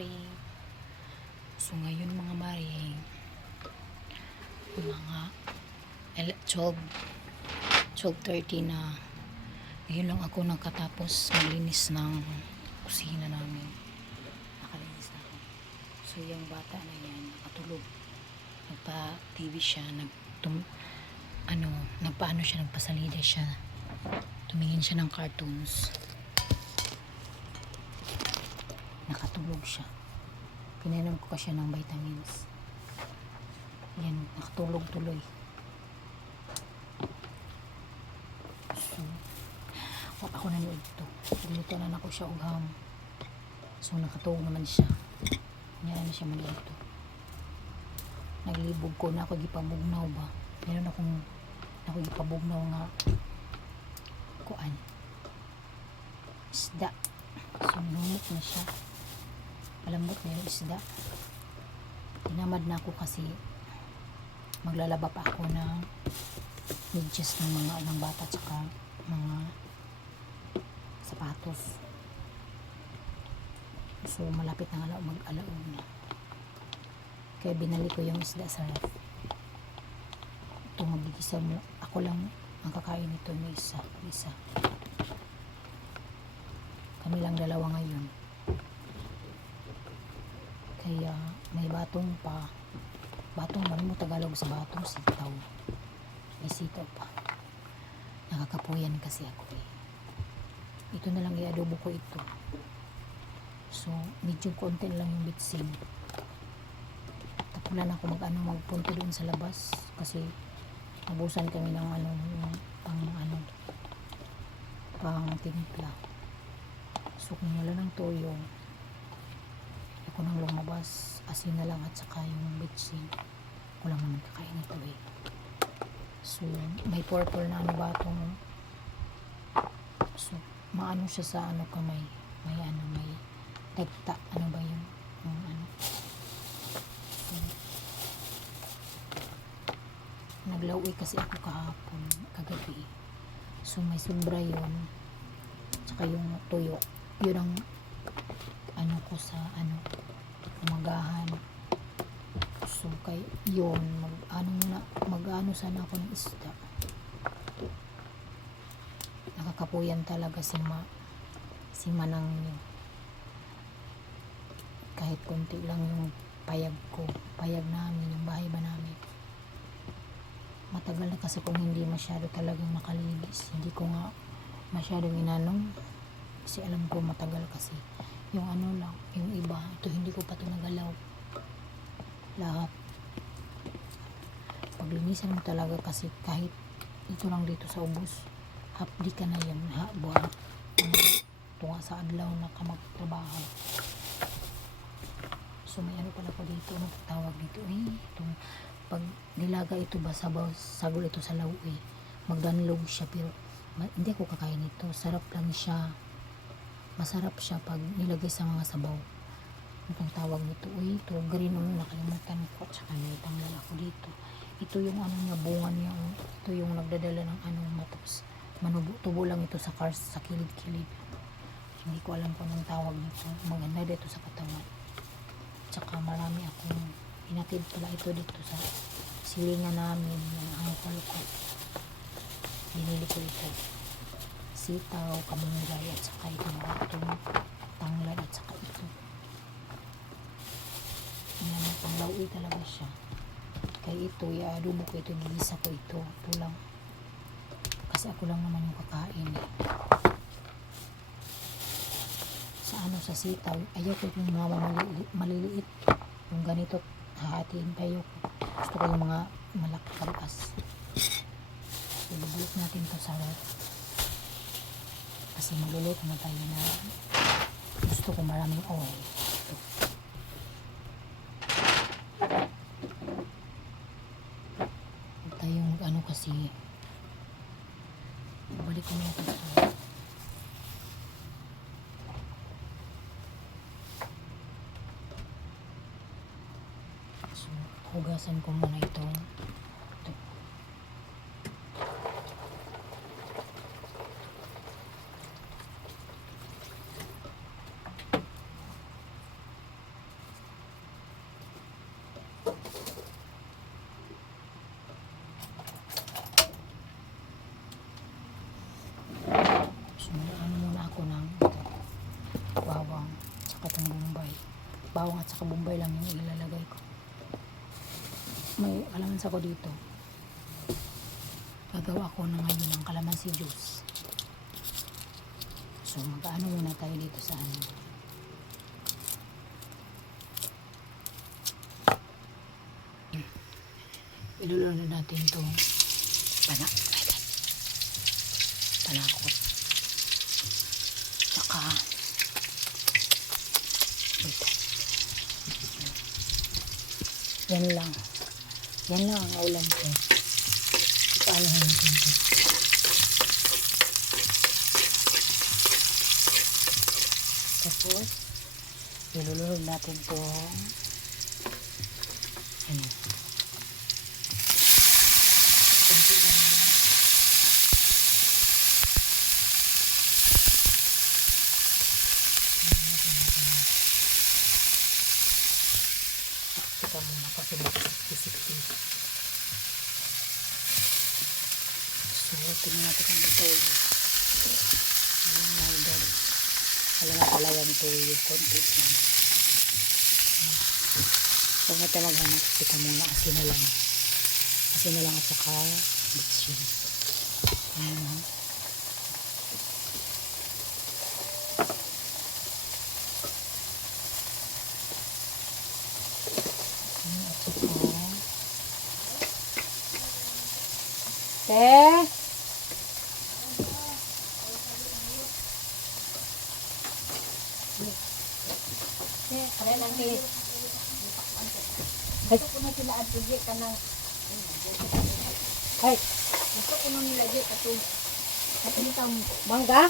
morning. So ngayon mga maring, mga 12:30 na. Ngayon lang ako nakatapos maglinis ng kusina namin. Nakalinis na ako. So yung bata na yan, nakatulog. Nagpa-TV siya, nagpasalida siya. Tumingin siya ng cartoons. Nakatulog siya. Pinainom ko pa siya ng vitamins. Yan, nakatulog tuloy. So, ako nanood ito. Dito na ako siya ugham. So, nakatulog naman siya. Yan na siya manood ito. Naglibog ko na ako gipabugnaw ba. Meron akong gipabugnaw nga kuan. Isda. So, lumot na siya. Malambot na yung isda. Tinamad na ako kasi maglalaba pa ako ng medyas ng bata tsaka mga sapatos. So malapit na mag-alaog na. Kaya binali ko yung isda sa ref. Ito magigisa mo. Ako lang ang kakain nito, may isa. Kami lang dalawa ngayon. Kaya may batong pa. Batong mo Tagalog sa batong sitaw. May sitaw pa. Nakakapuyan kasi ako eh. Ito na lang i-adobo ko ito. So medyo konti lang yung bitsin. Tapulan ako magpunta doon sa labas kasi nabusan kami ng pang timpla. So kung wala ng toyo, ako nang lumabas, asin na lang at saka yung bitsin. Ako lang naman kakain ito eh. So may purple na batong. So maano siya sa kamay. May dagta. Ano ba yun? So, naglawi kasi ako kahapon, kagabi. So may sobra yun. Tsaka yung tuyo. Yun ang ko sa umagahan. So kay yun mag-ano sana ako ng isda. Nakakapuyan talaga si Manang yun. Kahit konti lang yung payag namin, yung bahay ba namin. Matagal na kasi kung hindi masyado talagang nakalinis. Hindi ko nga masyadong inanong kasi alam ko matagal kasi yung lang, yung iba, ito hindi ko pa ito nagalaw lahat. Paglinisan mo talaga kasi kahit ito lang dito sa ubos, hapdi ka na yan, buwan tunga sa adlaw na ka magtrabaho. So may pala ko dito, tawag dito itong pag nilaga ito ba sagol ito sa law magdanlog siya, pero hindi ako kakain ito. Sarap lang siya. Masarap siya pag nilagay sa mga sabaw. Itong tawag nito, ito green nakalimutan ko, tsaka may tanggal ako dito. Ito yung niya, bunga niya. Ito yung nagdadala ng matos. Tubo lang ito sa cars, sa kilid-kilid. Hindi ko alam kung anong tawag nito. Maganda dito sa katawan. Tsaka marami akong inatid pala ito dito sa silingan namin, yung angkol ko. Binili ko ito. Sitaw, kamunggay, at saka itong tanglad, at saka ito. Yan, panglawi talaga siya. Kaya ito, i-adobo ko ito, gigisa ko ito. Ito lang. Kasi ako lang naman yung kakain eh. Sa sitaw, ayaw ko yung mga maliliit. Yung ganito, hahatiin kayo. Gusto ko yung mga malakarias. So, ibalik natin ito sa ref. Kasi magluluto na tayo na gusto ko maraming oil. Ito tayong kasi balik ko na ito sa so hugasan ko muna ito. So, ano muna ako ng bawang tsaka itong bombay. Bawang at saka bombay lang yung ilalagay ko. May alamans ako dito. Gagawa ko na ngayon ng calamansi juice. So, mag-ano muna tayo dito sa ano. Ilulo na natin itong panakot. Tsaka, ito. Yan lang. Yan lang ang ulam ko. Paano natin ito? Tapos, ilulunod natin itong ano. Kunti lang yan. Kita muna kasi mag-isip-isip. So, tingnan natin kung ito yun. Oh my God. Wala na talaga nito yung konti. Huwag na tayo maghanap. Kita muna. Asin na lang. Asin na lang at saka bitchin. At saka Kaya lang eh. Gusto ko na sila at tuji ka ng ay, gusto ko na nila di kato at itong mangga?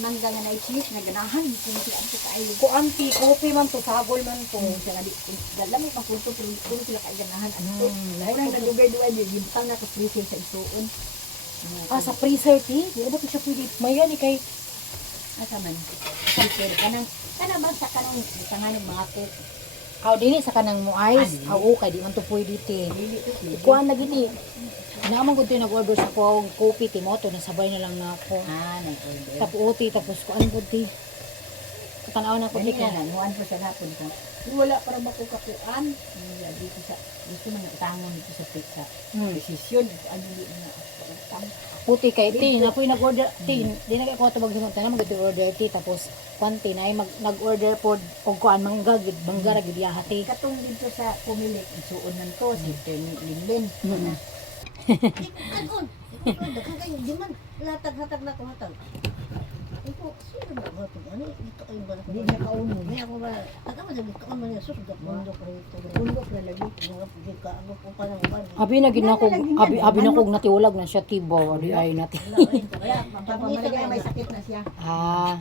mangga nga na cheese na ganahan kung sila ang kaayo Ko anti, kopi man to, sagol man to. sila di dalami pa punto pero kung sila kay ganahan ano Lahat orang na na dugay-dugay di bintang na ka freezer sa isuon. Ah, sa freezer ti? Di ba siya pwede? May yan kay Asa man freezer kanang ba sa kanang tanganog mga tet aw dili sa kanang mo ice. Ah, Aw kay di man to pwede ti. dili to Kuan na gini. Naman ko din nag-order sa ko kopi ti mo to nasabay na lang na ako. nag-order Tapos uti tapos kuan ko ti. Katanaw na ko ti kaya na muan po sa hapon ko pero wala para makukakuan dito sa gusto man nagtangon dito sa pizza desisyon ano di na utang Puti kay ti na ko'y nag-order ti. Di na kay ko to magsunod na mag-order ti tapos kwanti na nag-order pod og kuan mangga gid bangga ra gid yahati. katong dito sa pumilik isuon man ko si Linlin kagon daghang kayo di man latag-hatag na ko hatag ito sino ba hatag ani dito kayo ba di na kauno ni ako ba taga man sabi kaon man sus da pundok rito pundok na lagi nga di ka ako po pa nang ban Abi na gid nako abi na kog natiulag na siya tibaw ari ay nati. kaya pamaligay may sakit na siya Ah.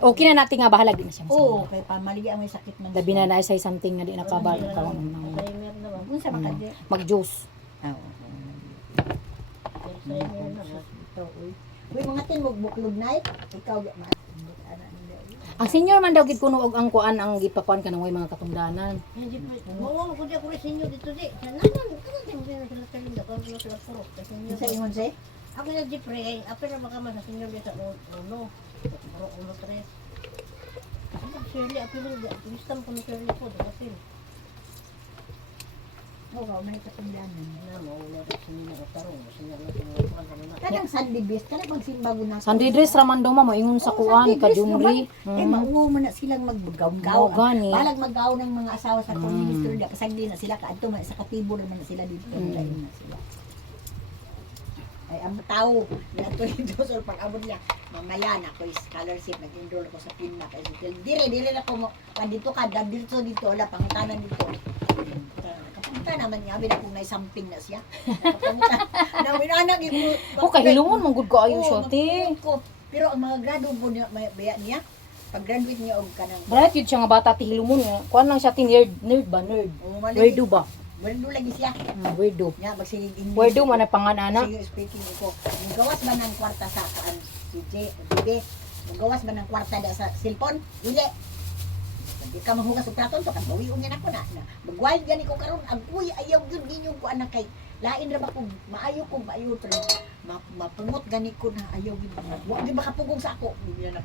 Okay na natin nga bahala din na siya. oo kay pamaligay may sakit man Labi na na say something nga di nakabal ka Alzheimer na ba unsa ba ka di mag-juice. oo Alzheimer na ito uy uy mga tin mo buklog night ikaw ana nila Ang senior man daw gid kuno og ang kuan ang gipakuan kanang way mga katungdanan. hindi po mo ko di ako rin sinyo dito di nanan kana din sila kalinda ko sila puro kasi niyo sa ingon say ako na di pre apel na makama sa sinyo dito uno uno tres Shirley apel na wisdom ko ni Shirley po dapat Oo, may katundanan na mo wala rin sinyo na tarong sinyo na tinawag kanang Sunday best kanang magsimbago na Sunday dress raman daw mo ingon sa kuan ka jumri. eh mauwo man na silang maggaw-gaw Gani. balag maggaw ng mga asawa sa minister da pasagdi na sila kaadto man sa katibo naman na sila dito lain na sila ay ang tao na to dito so pag abot niya mamaya na ko scholarship nag-enroll ko sa PINMA kasi dire na ko mo dito ka dito wala pangutanan dito kapunta naman niya bin akong naisamping na siya kapunta na winanag imo O kay hilumon man gud ko ayo siya ti. pero ang mga grado po niya baya niya pag graduate niya og kanang Bright yun siya nga bata ti hilumon. Kuan lang siya ti nerd ba nerd. Weirdo ba? Walo lagi siya. Weirdo. Nya magsigig English. Weirdo man ang panganana. Sige speaking ko. Gawas ba ng kwarta sa kaan si J, gawas ba ng kwarta da sa cellphone? Dili. Di ka mahugas og platon to kan bawion niya nako na. Magwild gani ko karon ang uy ayaw gyud ninyo ko anak kay lain ra ba ko maayo pero mapungot gani ko na ayaw gid. Wa di makapugong sa ako. Bibigyan